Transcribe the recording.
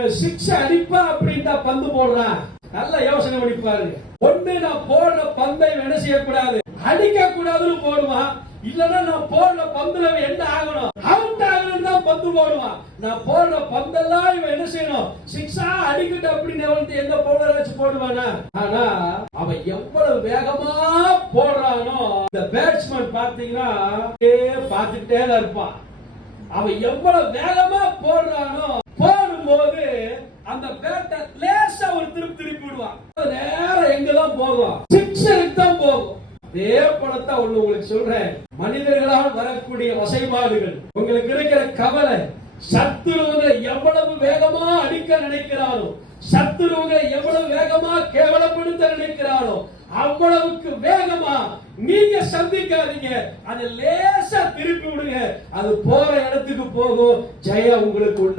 இவன் சிக்ஸ் அடிப்பா அப்படின்னு பந்து போடுறான். நல்ல யோசனை பண்ணி பாருங்க. ஒண்ணு நான் போடுற பந்தை என்ன செய்யக்கூடாது, அடிக்க கூடாதுன்னு போடுவான். இல்லன்னா நான் போடுற பந்துல என்ன ஆகணும், அவுட் ஆகணும் தான் பந்து போடுவான். நான் போடுற பந்தெல்லாம் இவன் என்ன செய்யணும், சிக்ஸா அடிக்கட்டு அப்படின்னு எந்த பவுலர் வச்சு போடுவானா. ஆனா அவன் எவ்வளவு வேகமா போடுறானோ இந்த பேட்ஸ்மேன் பாத்தீங்கன்னா பார்த்துட்டே தான் இருப்பான். அவன் எவ்வளவு வேகமா போடுறானோ போடும்போது அந்த பேட்டை லேசா ஒரு திருப்பி விடுவான். நேரம் எங்கதான் போகும், சிக்ஸருக்கு தான் போகும். அதே படத்தை ஒண்ணு உங்களுக்கு சொல்றேன். மனிதர்களால் வரக்கூடிய வசைபாடுகள், உங்களுக்கு இருக்கிற கவலை, சத்துருவங்களை எவ்வளவு வேகமா அடிக்க நினைக்கிறானோ, சத்துருவங்களை எவ்வளவு வேகமா கேவலப்படுத்த நினைக்கிறானோ அவ்வளவுக்கு வேகமா நீங்க சந்திக்காதீங்க. அதை லேசா திருப்பி விடுங்க, அது போற இடத்துக்கு போகும். ஜெயம் உங்களுக்கு